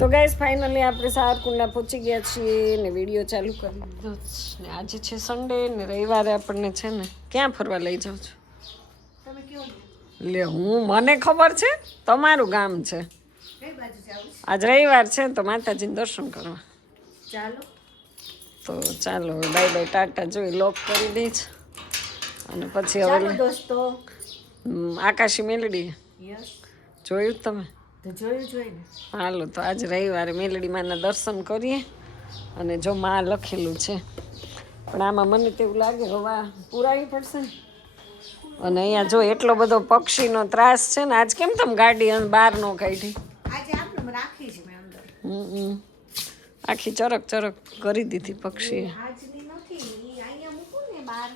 તો guys finally આપણે સારકુંડલા પહોંચી ગયા છીએ ને વીડિયો ચાલુ કરી દીધો. ને આજે છે સન્ડે ને રવિવારે આપણને છે ને ક્યાં ફરવા લઈ જાઉં છું? લે હું મને ખબર છે? તમારું ગામ છે? આજ રવિવાર છે તો માતાજીને દર્શન કરવા. ચાલો. તો ચાલો બાય બાય ટાટા જોઈ લોક કરી દઈશ. અને પછી હવે દોસ્તો. આકાશી મેલડી. જોયું તમે? તો જોયું જોઈ ને હાલો તો આજ રવિવારે મેલડી માના દર્શન કરીએ અને જો માં લખેલું છે. પણ આમાં મને તેવું લાગે હવા પુરાવી પડશે ને. અને અહીંયા જો એટલો બધો પક્ષીનો ત્રાસ છે ને આજ કેમ તમે ગાડી બહાર નો કાઢી? આજે આપણે રાખી છે મેં અંદર. હમ હમ. આખી ચરક ચરક કરી દીધી પક્ષી આજની નથી અહીંયા મૂકું ને બહાર.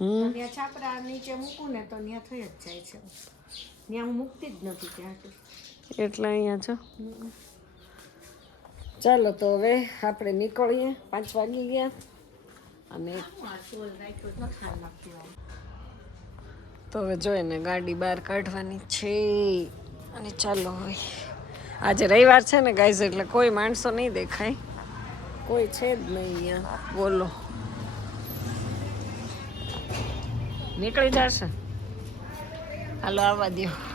હમ. ત્યાં છાપરા નીચે મૂકું ને તો ત્યાં થઈ જ જાય છે. ત્યાં હું મૂકતી જ નથી ત્યાં એટલે અહીંયા જો ચાલો તો હવે આપણે નીકળીએ. પાંચ વાગી ગયા. અને. તો હવે જોઈએ ને ગાડી બહાર કાઢવાની છે. અને ચાલો હવે. આજે રવિવાર છે ને ગાઈઝ એટલે કોઈ માણસો નહીં દેખાય. કોઈ છે જ નહીં અહીંયા. બોલો. નીકળી જશે. હાલો, આવવા દો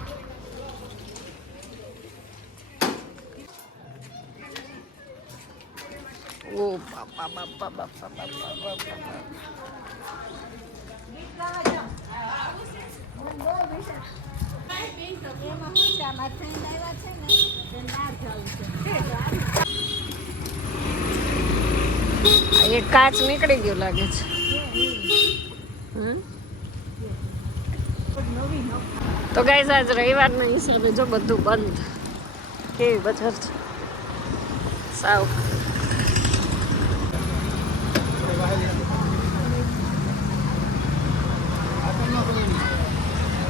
ઓ બાપા બાપા બાપા બાપા એક કાચ નીકળી ગયું લાગે છે? તો ગાઈઝ આજ રવિવારના હિસાબે જો બધું બંધ કેવી બજાર છે સાવ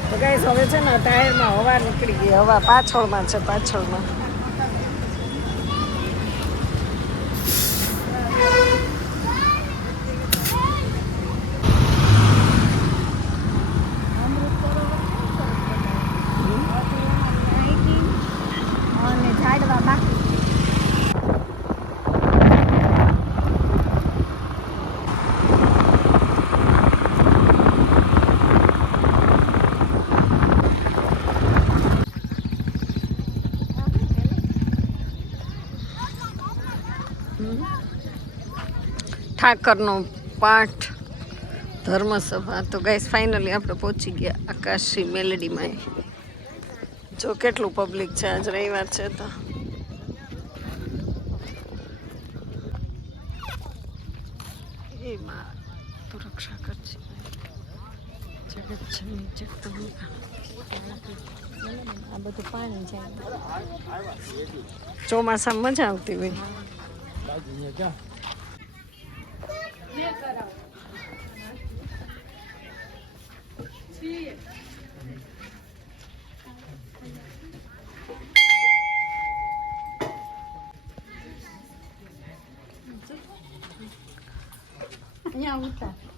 તો ગાઈઝ હવે છે ને ટાયરમાં હવા નીકળી ગઈ. હવા પાછળમાં છે પાછળમાં. ઠાકરનો પાઠ, ધર્મસભા. તો ગાઈસ ફાઇનલી આપણે પહોંચી ગયા આકાશી મેલેડીમાં જો કેટલું પબ્લિક છે, આજ રવિવાર છે તો. એ આ બધું પાણી જાય ચોમાસામાં મજા આવતી હોય. અહીંયા ઉતાર.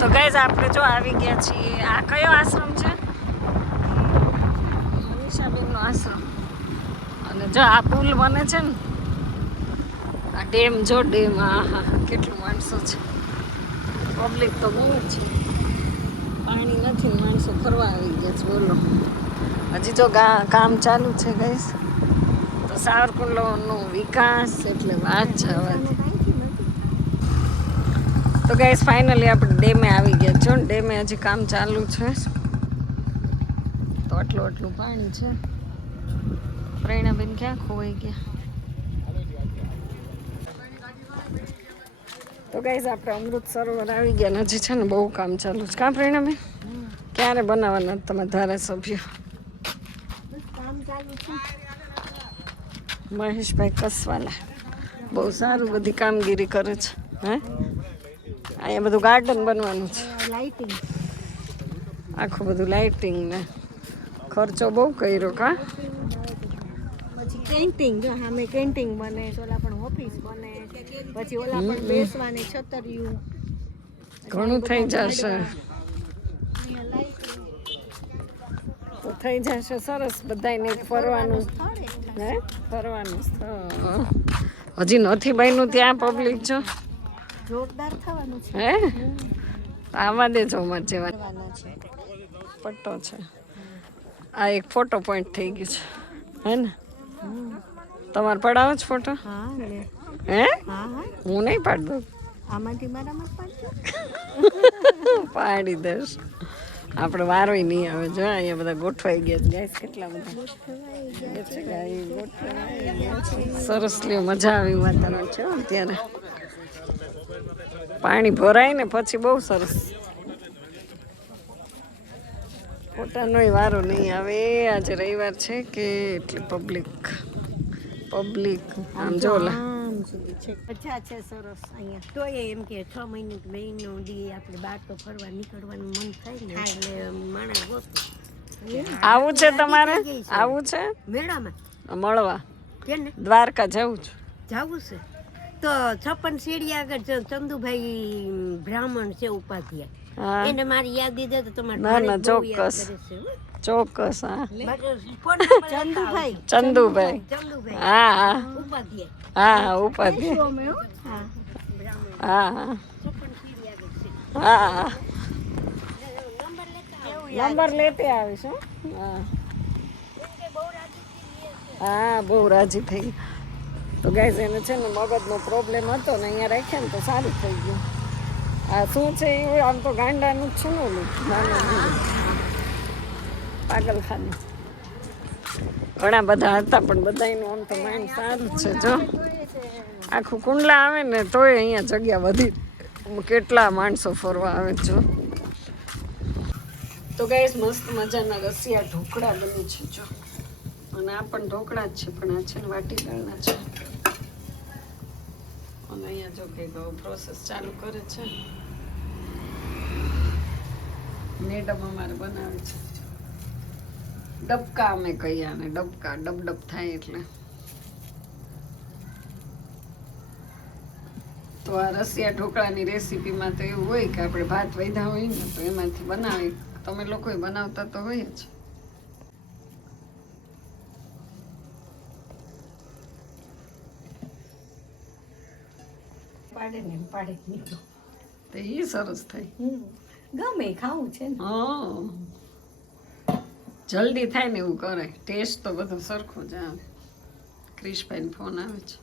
તો ગઈ આપણે જો આવી ગયા છીએ. આ કયો આશ્રમ છે? મનીષાબેનનો આશ્રમ. અને જો આ પુલ બને છે ને, આ ડેમ જો ડેમ આ કેટલું માણસો છે. પબ્લિક તો બહુ જ છે. પાણી નથી માણસો ફરવા આવી ગયા છે, બોલો. હજી જો કામ ચાલુ છે ગઈશ તો સાવરકુંડલોનો વિકાસ એટલે વાત જવાથી તો ગાઈસ ફાઇનલી આપણે ડેમે આવી ગયા છો. ડેમે હજી કામ ચાલુ છે. તો આટલું આટલું પાણી છે. પ્રેરણાબેન ક્યાં ખોવાઈ ગયા? તો ગાઈસ આપણે અમૃત સરોવર આવી ગયા હજી છે ને બહુ કામ ચાલુ છે. કાં પ્રેરણાબેન ક્યારે બનાવવાના તમે ધારાસભ્ય? મહેશભાઈ કસવાલા. બહુ સારું બધી કામગીરી કરે છે, હે? અહીંયા બધું ગાર્ડન બનવાનું છે. લાઇટિંગ આખું બધું લાઇટિંગ ને. ખર્ચો બહુ કર્યો કા? પછી કેન્ટિંગ સામે કેન્ટિંગ બને ઓલા પણ ઓફિસ બને પછી ઓલા પણ બેસવાની છતરિયું ઘણું થઈ જશે. તો થઈ જશે સરસ બધાને ફરવાનું. હે? ફરવાનું. હજી નથી બન્યું ત્યાં પબ્લિક જો. જોરદાર થવાનું છે. હે? આવા જોમાં મત જેવા. છે. પટ્ટો છે. આ એક ફોટો પોઈન્ટ થઈ ગયું છે. હે ને? તમારે પડાવો જ ફોટો હા હે? હા હા. હું નહીં પાડ દઉં આમાંથી મારામાં પાડજો. પાડી દઈશ. આપણે વારોય નહીં આવે. જો અહીંયા બધા ગોઠવાઈ ગયા છે. ગાઈસ કેટલા બધા? છે. સરસ લ્યો મજા આવી વાતાવરણ છે અત્યારે. પાણી ભરાય ને પછી બહુ સરસ. પોતાનોય વારો નહીં આવે. આજે રવિવાર છે કે એટલી પબ્લિક પબ્લિક આમ જો મજા છે સરસ અહીંયા. તોય એમ કે છ મહિને મહિનો દી આપણે બહાર તો ફરવા નીકળવાનું મન થાય ને. એટલે માણસ ગોતું. આવું છે તમારે? આવું છે? મેળામાં? મળવા. દ્વારકા જવું છું. જવું છે? તો છપ્પન સીડી આગળ ચંદુભાઈ બ્રાહ્મણ છે ઉપાધ્યાય. એને મારી યાદી દે તો તમારે ચોક્કસ. ચોક્કસ હા. ચંદુભાઈ. ચંદુભાઈ. હા હા. ઉપાધ્યાય. હા હા ઉપાધ્યાય. હા? હા. હા હા. નંબર લેતે આવીશું હા. હા. બહુ રાજી થઈ ગઈ તો ગાઈઝ એને છે ને મગજનો પ્રોબ્લેમ હતો ને અહીંયા રાખ્યા ને તો સારું થઈ ગયું. આ શું છે એ આમ તો ગાંડાનું જ છે ને ઓલું. પાગલખાનું ઘણા બધા હતા, પણ બધાનું આમ તો માઇન્ડ સારું છે, જો. આખું કુંડલા આવે ને તોય અહીંયા જગ્યા વધી. કેટલા માણસો ફરવા આવે, જો. તો ગાઈસ મસ્ત મજાના રસિયા ઢોકળા બને છે, જો. અને આ પણ ઢોકળા જ છે, પણ આ છે ને વાટી છે. અને અહીંયા જો કંઈક પ્રોસેસ ચાલુ કરે છે. મેડમ અમારે બનાવે છે. ડબકા અમે કહીએ અને ડબકા ડબ ડબ થાય એટલે. તો આ રસિયા ઢોકળાની રેસીપીમાં તો એવું હોય કે આપણે ભાત વધ્યા હોય ને તો એમાંથી બનાવી, તમે લોકોએ બનાવતા તો હોય જ. પાડે ને પાડે નહીં. તો એ સરસ થાય. ગમે ખાવું છે ને. હા. જલ્દી થાય ને એવું કરે. ટેસ્ટ તો બધું સરખું જ આવે. ક્રિશભાઈને ફોન આવે છે.